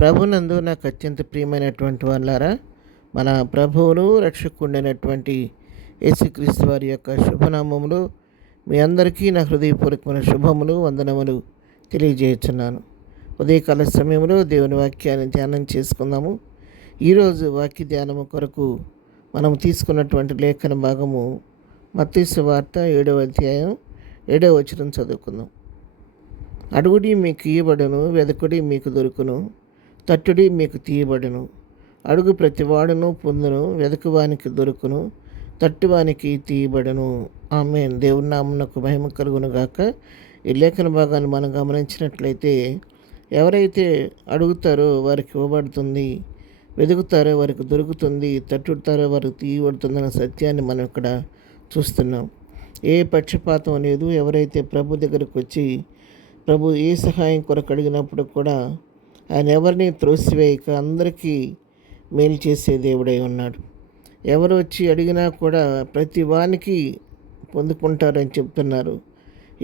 ప్రభునందు నాకు అత్యంత ప్రియమైనటువంటి వాళ్ళారా, మన ప్రభువును రక్షకుడైనటువంటి యేసుక్రీస్తు వారి యొక్క శుభనామములు మీ అందరికీ నా హృదయపూర్వకమైన శుభములు వందనములు తెలియజేస్తున్నాను. ఉదయకాల సమయంలో దేవుని వాక్యాన్ని ధ్యానం చేసుకుందాము. ఈరోజు వాక్య ధ్యానము కొరకు మనం తీసుకున్నటువంటి లేఖన భాగము మత్తయి సువార్త 7వ అధ్యాయం 7వ వచనం చదువుకుందాం. అడుగుడి మీకు ఇయ్యబడును, వెదకుడి మీకు దొరుకును, తట్టుడి మీకు తీయబడును. అడుగు ప్రతివాడును పొందును, వెదకువానికి దొరుకును, తట్టువానికి తీయబడును. ఆమేన్. దేవుని నామమునకు మహిమ కలుగును గాక. ఈ లేఖన భాగాన్ని మనం గమనించినట్లయితే, ఎవరైతే అడుగుతారో వారికి ఇవ్వబడుతుంది, వెతుకుతారో వారికి దొరుకుతుంది, తట్టుతారో వారికి తీయబడుతుందన్న సత్యాన్ని మనం ఇక్కడ చూస్తున్నాం. ఏ పక్షపాతం లేదు. ఎవరైతే ప్రభు దగ్గరకు వచ్చి ప్రభు ఏ సహాయం కొరకు అడిగినప్పుడు కూడా ఆయన ఎవరిని త్రోసివేయక అందరికీ మేలు చేసే దేవుడై ఉన్నాడు. ఎవరు వచ్చి అడిగినా కూడా ప్రతి వానికి పొందుకుంటారని చెప్తున్నారు.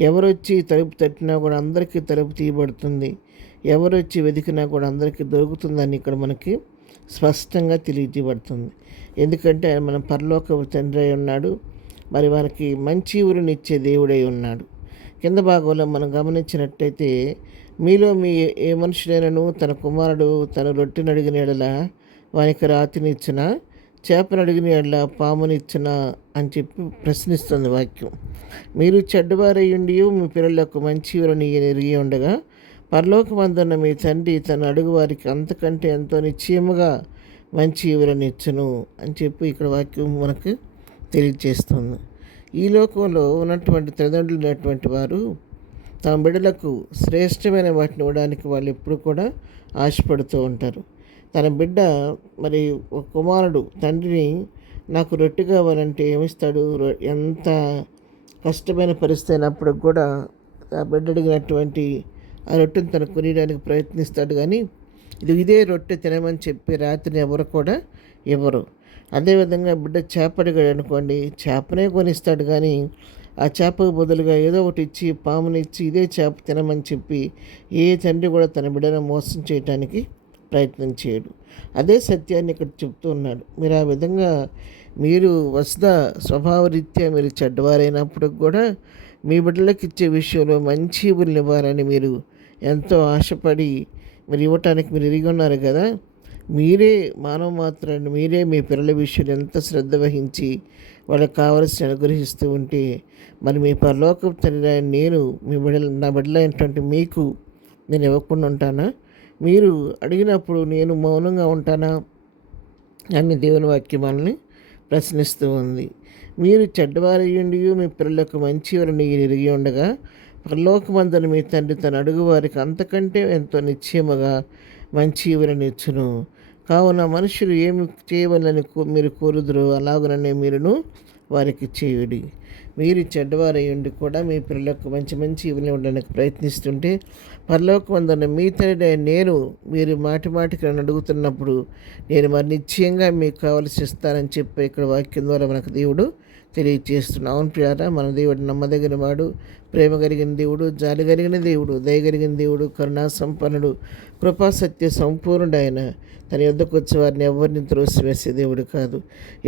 ఎవరు వచ్చి తలుపు తట్టినా కూడా అందరికీ తలుపు తీయబడుతుంది. ఎవరు వచ్చి వెతికినా కూడా అందరికీ దొరుకుతుందని ఇక్కడ మనకి స్పష్టంగా తెలియజేయబడుతుంది. ఎందుకంటే ఆయన మన పరలోక తండ్రి అయి ఉన్నాడు. మరి వారికి మంచి ఊరినిచ్చే దేవుడై ఉన్నాడు. కింద భాగంలో మనం గమనించినట్టయితే, మీలో ఏ మనుషుడైనను తన కుమారుడు తన రొట్టెను అడిగిన ఎడల వానికి రాతినిచ్చిన, చేపను అడిగిన ఎడల పామునిచ్చిన అని చెప్పి ప్రశ్నిస్తుంది వాక్యం. మీరు చెడ్డవారయ్యుండి మీ పిల్లలకు మంచి ఊరని ఎరిగి ఉండగా పరలోకమందున్న మీ తండ్రి తన అడుగు వారికి అంతకంటే ఎంతో నిశ్చయముగా మంచి ఊరనిచ్చును అని చెప్పి ఇక్కడ వాక్యం మనకు తెలియజేస్తుంది. ఈ లోకంలో ఉన్నటువంటి తల్లిదండ్రులు ఉన్నటువంటి వారు తమ బిడ్డలకు శ్రేష్టమైన వాటిని ఇవ్వడానికి వాళ్ళు ఎప్పుడు కూడా ఆశపడుతూ ఉంటారు. తన బిడ్డ మరి ఒక కుమారుడు తండ్రిని నాకు రొట్టె కావాలంటే ఏమిస్తాడు? ఎంత కష్టమైన పరిస్థితి అయినప్పుడు కూడా ఆ బిడ్డ అడిగినటువంటి ఆ రొట్టెను తను కొనియడానికి ప్రయత్నిస్తాడు. కానీ ఇదే రొట్టె తినమని చెప్పి రాత్రిని ఎవరు కూడా ఇవ్వరు. అదేవిధంగా బిడ్డ చేప అడిగాడు అనుకోండి, చేపనే కొనిస్తాడు. కానీ ఆ చేపకు బదులుగా ఏదో ఒకటి ఇచ్చి పాముని ఇచ్చి ఇదే చేప తినమని చెప్పి ఏ తండ్రి కూడా తన బిడ్డను మోసం చేయడానికి ప్రయత్నం చేయడు. అదే సత్యాన్ని ఇక్కడ చెప్తూ ఉన్నాడు. మీరు ఆ విధంగా మీరు స్వభావరీత్యా మీరు చెడ్డవారైనప్పుడు కూడా మీ బిడ్డలకు ఇచ్చే విషయంలో మంచి ఊరిని ఇవ్వాలని మీరు ఎంతో ఆశపడి మీరు ఇవ్వటానికి మీరు ఎరిగి ఉన్నారు కదా. మీరే మానవ మాత్రాన్ని మీరే మీ పిల్లల విషయంలో ఎంత శ్రద్ధ వహించి వాళ్ళకి కావలసి అనుగ్రహిస్తూ ఉంటే మరి మీ పరలోక తండ్రి నేను నా బిడ్డలైనటువంటి మీకు నేను ఇవ్వకుండా ఉంటానా? మీరు అడిగినప్పుడు నేను మౌనంగా ఉంటానా అని దేవుని వాక్యం మనల్ని ప్రశ్నిస్తూ ఉంది. మీరు చెడ్డవారయ్యుండి మీ పిల్లలకు మంచి వారిని ఎరిగి ఉండగా పరలోకమందున మీ తండ్రి తన అడుగు వారికి అంతకంటే ఎంతో నిశ్చయముగా మంచి ఇవ్వరనిచ్చును. కావున మనుషులు ఏమి చేయవలని మీరు కోరుదురో అలాగనే మీరును వారికి చేయుడి. మీరు చెడ్డవారయ్యుండి కూడా మీ పిల్లలకు మంచి ఇవ్వని ఉండడానికి ప్రయత్నిస్తుంటే పరలోకమందున మీ తండ్రి నేను మీరు మాటికి నన్ను అడుగుతున్నప్పుడు నేను మరి నిశ్చయంగా మీకు కావలసి ఇస్తానని చెప్పి ఇక్కడ వాక్యం ద్వారా మనకు దేవుడు తెలియజేస్తున్నాం. అవును ప్రియారా, మన దేవుడు నమ్మదగిన వాడు, ప్రేమ కలిగిన దేవుడు, జాలి కలిగిన దేవుడు, దయగలిగిన దేవుడు, కరుణా సంపన్నుడు, కృపాసత్య సంపూర్ణుడు. ఆయన తన యొద్దకు వచ్చే వారిని ఎవరిని త్రోసివేసే దేవుడు కాదు.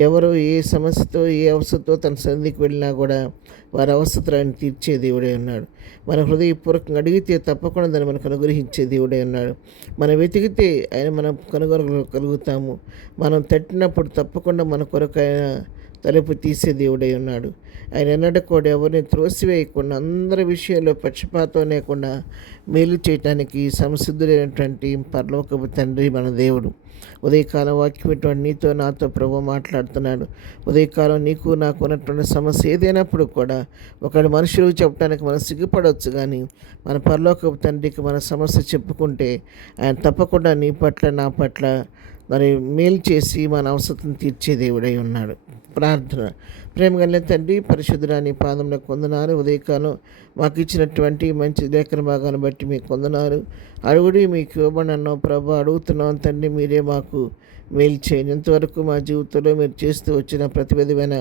ఎవరు ఏ సమస్యతో ఏ అవసరంతో తన సన్నిధికి వెళ్ళినా కూడా వారి అవసరాన్ని తీర్చే దేవుడే ఉన్నాడు. మన హృదయపూర్వకంగా అడిగితే తప్పకుండా దాన్ని మనకు అనుగ్రహించే దేవుడే ఉన్నాడు. మనం వెతికితే ఆయన మనం కనుగొనగలుగుతాము. మనం తట్టినప్పుడు తప్పకుండా మన కొరకు ఆయన తలుపు తీసే దేవుడై ఉన్నాడు. ఆయన ఎన్నడూ కూడా ఎవరిని త్రోసివేయకుండా అందరి విషయంలో పక్షపాతం లేకుండా మేలు చేయటానికి సంసిద్ధులైనటువంటి పరలోకపు తండ్రి మన దేవుడు. ఉదయకాలం వాక్యం ఇటువంటి నీతో నాతో ప్రభు మాట్లాడుతున్నాడు. ఉదయకాలం నీకు నాకు ఉన్నటువంటి సమస్య ఏదైనప్పుడు కూడా ఒకటి మనుషులకు చెప్పడానికి మనం సిగ్గుపడవచ్చు. కానీ మన పరలోకపు తండ్రికి మన సమస్య చెప్పుకుంటే ఆయన తప్పకుండా నీ పట్ల నా పట్ల మరి మేలు చేసి మన అవసరం తీర్చే దేవుడై ఉన్నాడు. ప్రార్థన. ప్రేమ కలిగిన తండ్రి, పరిశుద్ధురాని పాదంలో కొందనాలు. ఉదయకాలం మాకు ఇచ్చినటువంటి మంచి లేఖన భాగాన్ని బట్టి మీకు కొందనాలు. అడుగుడి మీకు ఇవ్వబడినో ప్రభు అడుగుతున్నాం తండ్రి, మీరే మాకు మేలు చేయండి. ఇంతవరకు మా జీవితంలో మీరు చేస్తూ వచ్చిన ప్రతి విధమైన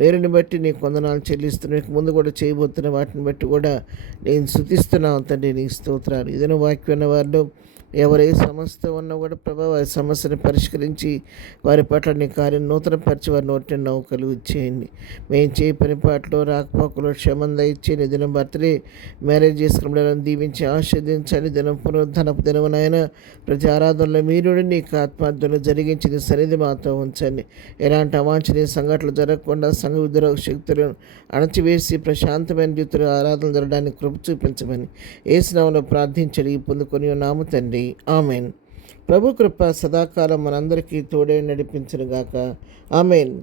వేరుని బట్టి నీకు కొందనాలు చెల్లిస్తున్నాను. ముందు కూడా చేయబోతున్న వాటిని బట్టి కూడా నేను స్తుతిస్తున్నాను తండ్రి, నీకు స్తోత్రాలు. ఏదైనా వాక్యం వారిలో ఎవరే సమస్య ఉన్నా కూడా ప్రభా వారి సమస్యను పరిష్కరించి వారి పట్ల నీ కార్యం నూతనపరిచి వారి నోటి నౌకలు ఇచ్చేయండి. మేము చేయి పని పాటలో రాకపోకలో క్షమం దయచేయండి. దినం బర్త్డే మ్యారేజ్ చేసుకున్న దీవించి ఆస్వాదించండి. దినం పునరుద్ధరణపు దినమునైనా ప్రతి ఆరాధనలో మీరు నీకు ఆత్మార్థులు జరిగించింది సన్నిధి మాతో ఉంచండి. ఎలాంటి అవాంఛనీయ సంఘటనలు జరగకుండా సంఘ విద్రోహ శక్తులను అణచివేసి ప్రశాంతమైన రీతిలో ఆరాధన జరగడానికి కృప చూపించమని యేసు నామములో ప్రార్థించడి పొందుకొని ఉన్నాము తండ్రి. ఆమెన్. ప్రభు కృప సదాకాలం మనందరికీ తోడే నడిపించునుగాక. ఆమెన్.